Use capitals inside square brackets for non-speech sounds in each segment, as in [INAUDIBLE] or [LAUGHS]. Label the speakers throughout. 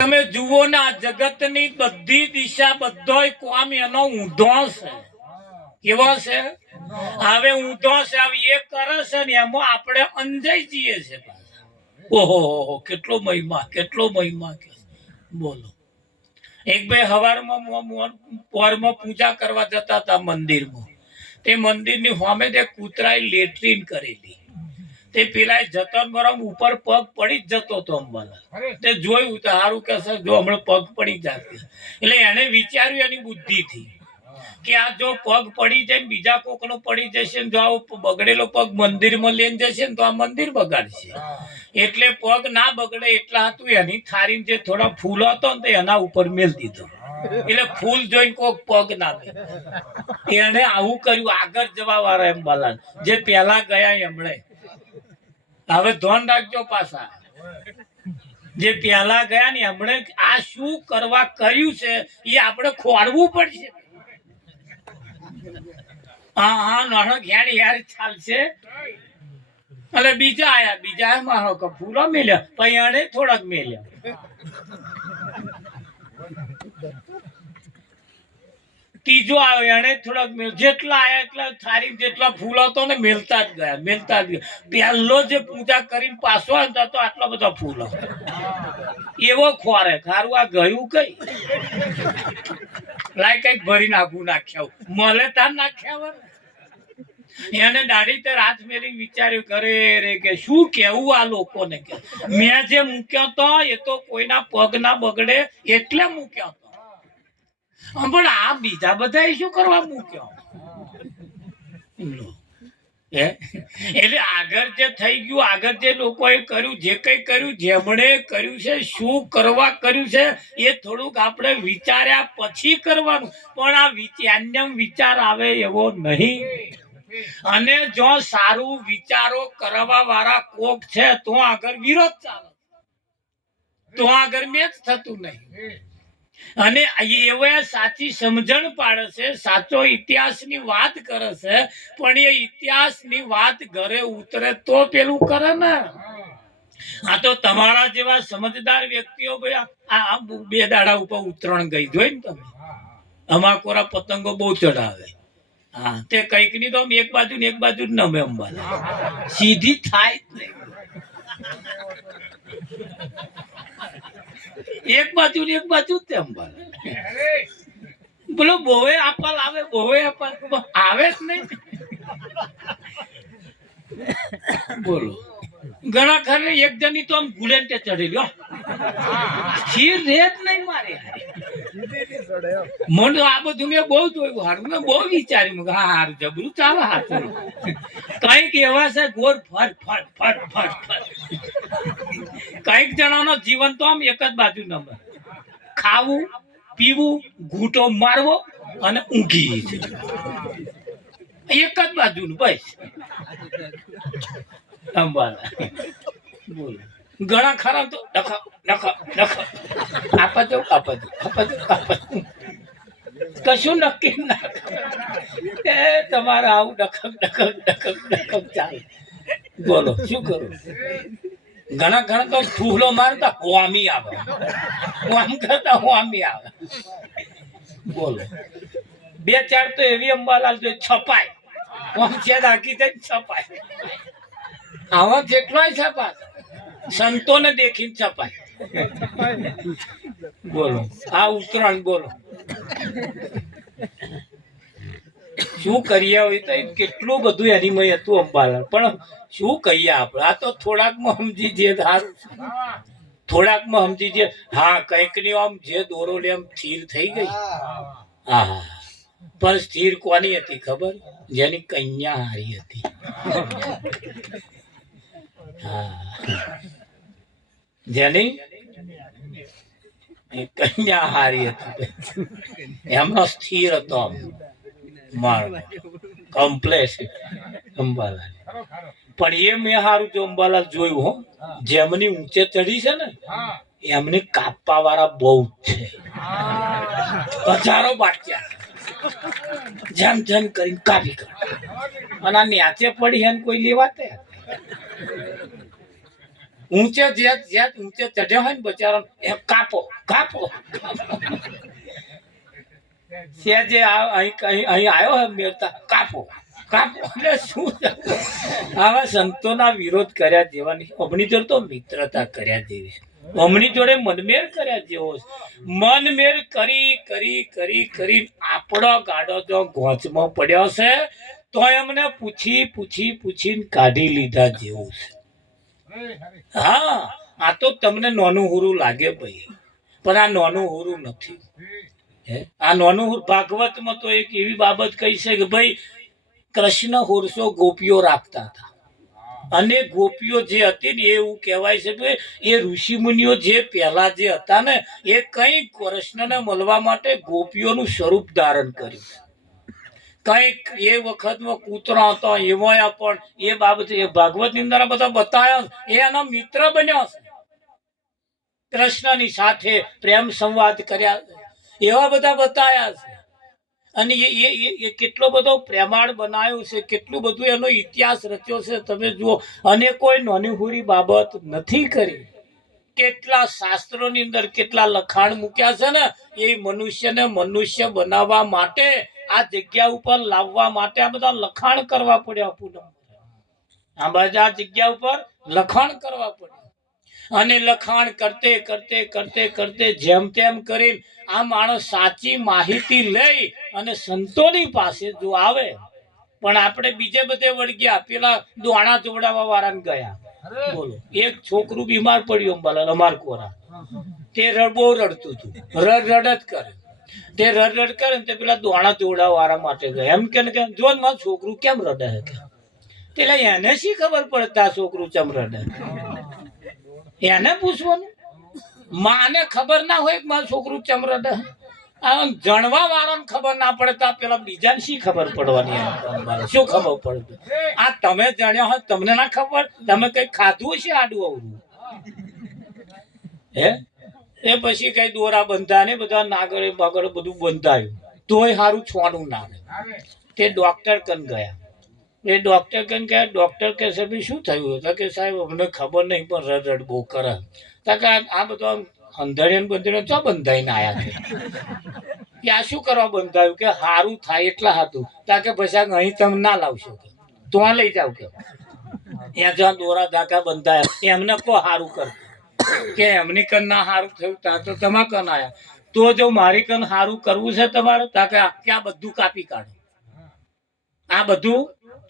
Speaker 1: તમે જુઓ ને આ જગતની બધી દિશા બધો કોમ એનો ઊંધો છે. કેવો છે? હવે ઊંધો છે, હવે એ કરે છે ને એમાં આપણે અંજાઈ જઈએ છે ઓહો કેટલો મહિમા કેટલો મહિમા કે બોલો. એક ભાઈ હવારમાં પોરમાં પૂજા કરવા જતા હતા મંદિરમાં. તે મંદિરની સામે તે કૂતરાએ લેટ્રિન કરેલી. તે પેલા જતન બરમ ઉપર પગ પડી જ જતો હતો અંબાલાલ. તે જોયું તો સારું કે સર જો હમણાં પગ પડી જશે એટલે એને વિચાર્યું એની બુદ્ધિથી કે આ જો પગ પડી જાય ને બીજા કોકનો પડી જશે ને જો આવો બગડેલો પગ મંદિરમાં લઈને જશે ને તો આ મંદિર બગાડશે. એટલે પગ ના બગડે એટલા હતું એની. થારી જે થોડા ફૂલ હતો ને એના ઉપર મેલ દીધો. એટલે ફૂલ જોઈને કોક પગ ના [LAUGHS] એને આવું કર્યું આગળ જવા વાળા એમ બાલા જે પહેલા ગયા એમણે. હવે ધ્યાન રાખજો પાછા. જે પેલા ગયા ને એમણે આ શું કરવા કર્યું છે, એ આપણે ખોરવું પડશે. હા હા નાનો ઘેર યાર ચાલશે. એટલે બીજા આયા, બીજા મારો કે ફૂલો મેલ્યા પછી થોડાક મેલ્યા. ત્રીજો આવ્યો એને થોડાક જેટલા આવ્યા એટલા થારી જેટલા ફૂલ હતો ને મેલતા જ ગયા, મેલતા જ ગયા. પહેલો જે પૂજા કરીને પાછો આવતા તો આટલા બધા ફૂલ એવો ખોરે ખારું આ ગયું કઈ? લાય કંઈક ભરી નાખું, નાખ્યા મળે તાર નાખ્યા. એને દાઢી તે હાથ મેલી વિચાર્યું કરે રે કે, શું કેવું આ લોકોને કે? મેં જે મૂક્યો તો એ તો કોઈના પગ ના બગડે એટલે મૂક્યો પણ આ બીજા બધા શું કરવા મૂક્યો? એટલે આગળ જે થઈ ગયું, આગળ જે લોકોએ કર્યું, જે કઈ કર્યું, જેમણે કર્યું છે, શું કરવા કર્યું છે, એ થોડુંક આપણે વિચાર્યા પછી કરવાનું. પણ આ વિચાર વિચાર આવે એવો નહીં. અને જો સારું વિચારો કરવા વાળા કોક છે, તો આગળ વિરોધ ચાલે. તો આગળ મેચ થતું નહીં. અને એવા સાચી સમજણ પાડે છે સાચો ઇતિહાસની વાત કરે છે પણ એ ઇતિહાસની વાત ઘરે ઉતરે તો પેલું કરે ને. આ તો તમારા જેવા સમજદાર વ્યક્તિઓ આ- બે દાડા ઉપર ઉતરણ ગઈ જોઈ ને તમે? અમાકોરા પતંગો બહુ ચડાવે હા, તે કંઈકની તો એક બાજુ ને એક બાજુ જ નમે અંબાલા સીધી થાય જ નહીં. એક બાજુ એક બાજુ જ તે અંબાલા બોલો, બોવે આપલ આવે બોવે આપલ આવે જ નહીં. બોલો. ઘણા ખરે એક જણી તો આમ ગુલેન્ટે ચડી લો ખીર રેત નહીં મારે. મને આ બધું મેં બહુ જોયું. હારું, મેં બહુ વિચાર્યું. હા, હારું, જબરું, ચાલો હાથું. કંઈક એવા છે ગોળ ફટ ફટ ફટ ફટ ફટ. કંઈક જણાનો જીવન તો આમ એક જ બાજુ નંબર ખાવું, પીવું, ઘૂંટો મારવો અને ઊંઘી એક જ બાજુનું, બસ. અંબાલા. બોલો. ઘણા ખરા તો ડખા ડખા ડખા. આપા દો આપા દો આપા દો કશું નક્કી ના એ તમારે આવું ડખક ડખક ડખક ડખક ચાલે. બોલો, શું કરું? ઘણા ઘણા તો ફૂલો મારતા હોમી આવે. હોમ કરતા હોમી આવે. બોલો. બે, ચાર તો એવી અંબાલાલ જો છપાય. હોમ છેદ રાખી થઈ છપાય. આવા જેટલાય છપાય સંતોને દેખીને છપાય. બોલો. આ ઉત્તરાયણ બોલો. શું કરીએ હોય તો કેટલું બધું એનીમય હતું અંબાલાલ. પણ શું કહીએ આપણે? આ તો થોડાકમાં સમજી જે સારું. થોડાક થોડાકમાં સમજી જે હા, કંઈકની આમ જે દોરો લે આમ સ્થિર થઈ ગઈ. હા હા. પણ સ્થિર કોની હતી ખબર? જેની કન્યા હારી હતી. જેની? કન્યા હારી હતી. એમનો સ્થિર હતો આમ. કમ્પ્લેસ અંબાલાલ. પણ એ મેં હારું જો અંબાલાલ જોયું હો. જેમની ઊંચે ચડી છે ને, એમને કાપવા વાળા બહુ જ છે. હજારો બાટ્યા જેમ જેમ કરીને કાપી કાઢે અને આ ન્યાચે પડી હે કોઈ લેવા તૈયાર નહીં. ઊંચે જ્યાં જ્યાં ઊંચે ચઢ્યો હોય ને બચારા એમ કાપો કાપો. જે આ- અહીં આવ્યો હોય મેળતા કાપો કાપો. એટલે શું? આવા સંતોના વિરોધ કર્યા જેવાની અમની જોડે તો મિત્રતા કર્યા જેવી. છે. અમની જોડે મનમેર કર્યા જેવો મનમેર કરી કરી કરી કરી આપણો ગાડો તો ગોચમાં પડ્યો છે. તો એમને પૂછી પૂછી, પૂછીને કાઢી લીધા જેવું છે. હા, આ તો તમને નોનું હુરું લાગે ભાઈ. પણ આ નોનું હુરું નથી. આ નોનું હુર ભાગવતમાં તો એક એવી બાબત કહી છે કે ભાઈ, કૃષ્ણ હુરસો ગોપીઓ રાખતા હતા. અને ગોપીઓ જે હતી ને એવું કહેવાય છે કે એ ઋષિ મુનિઓ જે પહેલા જે હતા ને, એ કંઈ કૃષ્ણને મળવા માટે ગોપીઓનું સ્વરૂપ ધારણ કર્યું. કંઈક એ વખતમાં કૂતરા હતા એમાં પણ એ બાબતે એ ભાગવતની અંદર બધા બતાવ્યા એ એના મિત્ર બન્યા છે. કૃષ્ણની સાથે પ્રેમ સંવાદ કર્યા. એવા બધા બતાવ્યા છે. અને એ, એ- એ કેટલો બધો પ્રેમાળ બનાવ્યો છે, કેટલું બધું એનો ઇતિહાસ રચ્યો છે. તમે જુઓ, અને કોઈ નાનીહૂરી બાબત નથી કરી. કેટલા શાસ્ત્રોની અંદર કેટલા લખાણ મૂક્યા છે ને, એ મનુષ્યને મનુષ્ય બનાવવા માટે આ જગ્યા ઉપર લાવવા માટે આ બધા લખાણ કરવા પડ્યા પૂનમ. આ બધા જગ્યા ઉપર લખાણ કરવા પડ્યા. અને લખાણ કરતે કરતે કરતે કરતે જેમ તેમ કરી આ માણસ સાચી માહિતી લઈ અને સંતોની પાસે જો આવે, પણ આપણે બીજે બધે વળગ્યા પેલા દોણા જોડાવા વાળાને ગયા. બોલો. એક છોકરું બીમાર પડ્યું અંબાલાલ, અમાર કોરા. તે રડ બહુ રડતું હતું. રડ રડત કરે. તે રડ રડ કરે ને તે પેલા દોણા દોડા વાળા માટે ગયા. એમ કે જો મારું છોકરું કેમ રડે કે? એટલે એને શી ખબર પડતા છોકરું ચમ રડે? એને પૂછવાનું? માને ખબર ના હોય કે મારું છોકરું ચમ રડે? આમ જણવા વાળાને ખબર ના પડે તો પેલા બીજાને શી ખબર પડવાની શું ખબર પડે? આ તમે જાણ્યા હોય તમને ના ખબર? તમે કઈ ખાધું છે આડું અવરું? હે? એ પછી કઈ દોરા બંધા ને બધા નાગરે બાગર બધું બંધાયું. તોય સારું છોડું ના તે ડોક્ટર કન ગયા. એ ડોક્ટર કન ગયા ડોક્ટર કે સાહેબ શું થયું? તો કે સાહેબ, અમને ખબર નહીં, પણ રડ બહુ કરે. તો કે આ બધો બધું બંધીને ચો બંધાઈને આયા છે. કે આ શું કરવા બંધાયું? કે સારું થાય એટલા હતું તા કે આ અહીં તમે ના લાવશો કે? તો લઈ જાવ કે? ત્યાં જ્યાં દોરા ધાકા બંધાયા, એમને કો સારું કર. કે એમની કન સારું થયું ત્યાં તો તમા કન આયા. તો જો મારી કન સારું કરવું છે તમારે તાકે આ બધું કાપી કાઢો. આ બધું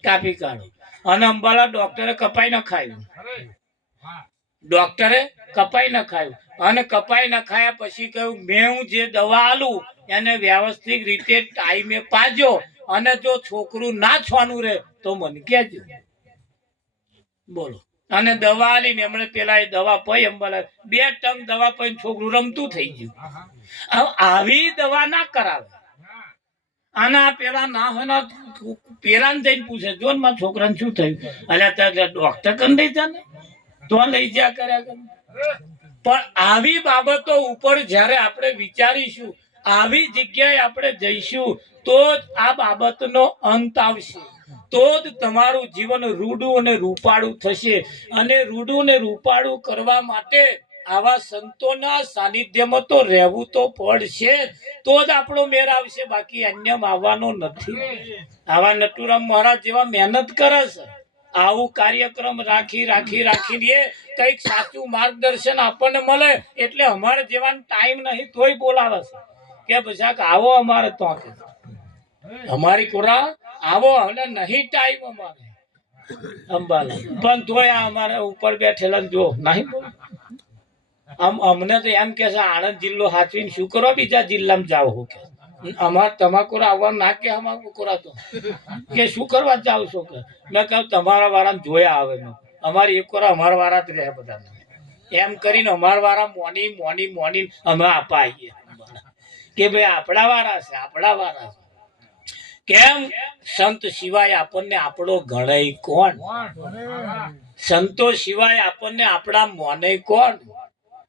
Speaker 1: કાપી કાઢો. અને અંબાલા ડોક્ટરે કપાઈ ન ખાયું. ડોક્ટરે કપાઈ નખાયું અને કપાઈ નખાયા પછી કહ્યું, મેં હું જે દવા આલું, એને વ્યવસ્થિત રીતે ટાઈમે પાજો. અને જો છોકરું ના છવાનું રહે તો મને કહેજો. બોલો. અને દવા લઈને એમણે પેલા એ દવા પઈ અંબાલા. બે ટંગ દવા પઈ છોકરું રમતું થઈ ગયું. આવી દવા ના કરાવે. આના પેલા ના હોય ને જઈને પૂછે, જો મારા છોકરાને શું થયું? એટલે ડોક્ટર કરી લઈ જા ને. તો લઈ જા કર્યા કરે પણ આવી બાબતો ઉપર જ્યારે આપણે વિચારીશું, આવી જગ્યાએ આપણે જઈશું તો જ આ બાબતનો અંત આવશે. તો જ તમારું જીવન રૂડું અને રૂપાળું થશે. અને રૂડું ને રૂપાળું કરવા માટે આવા સંતોના સાનિધ્યમાં તો રહેવું તો પડશે તો જ આપણો મેર આવશે. બાકી અન્ય આવવાનો નથી. આવા નટુરામ મહારાજ જેવા મહેનત કરે છે. આવું કાર્યક્રમ રાખી રાખી રાખી દે કંઈક સાચું માર્ગદર્શન આપણને મળે એટલે અમારે જેવાનો ટાઈમ નહીં તોય બોલાવે છે. કે પછી આવો અમારે તો કે અમારી કુરા આવો અને નહીં ટાઈમ અમારે. અંબાલા. પણ તોય અમારે ઉપર બેઠેલા જો, નહીં આમ અમને તો એમ કે છે, આણંદ જિલ્લો હાચવીને શું કરો, બીજા જિલ્લામાં જાવ હું કે. અમાર તમાકુરા આવવા ના કે અમાકુરા તો. કે શું કરવા જાવ છો કે? મેં કહ્યું, તમારા વાળા જોયા આવે મેં અમારી એક કોરા અમારા વાળા જ રહે બધા એમ કરીને અમારા વાળા મોની મોની મોની અમે આપા આવીએ કે ભાઈ, આપણા વાળા છે, આપણા વાળા છે. કેમ? સંત સિવાય આપણને આપણો ગણાય કોણ? સંતો સિવાય આપણને આપણા મોને કોણ?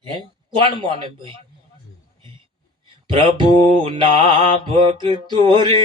Speaker 1: હે? કોણ મોને ભાઈ? પ્રભુ ના ભક્તો રે.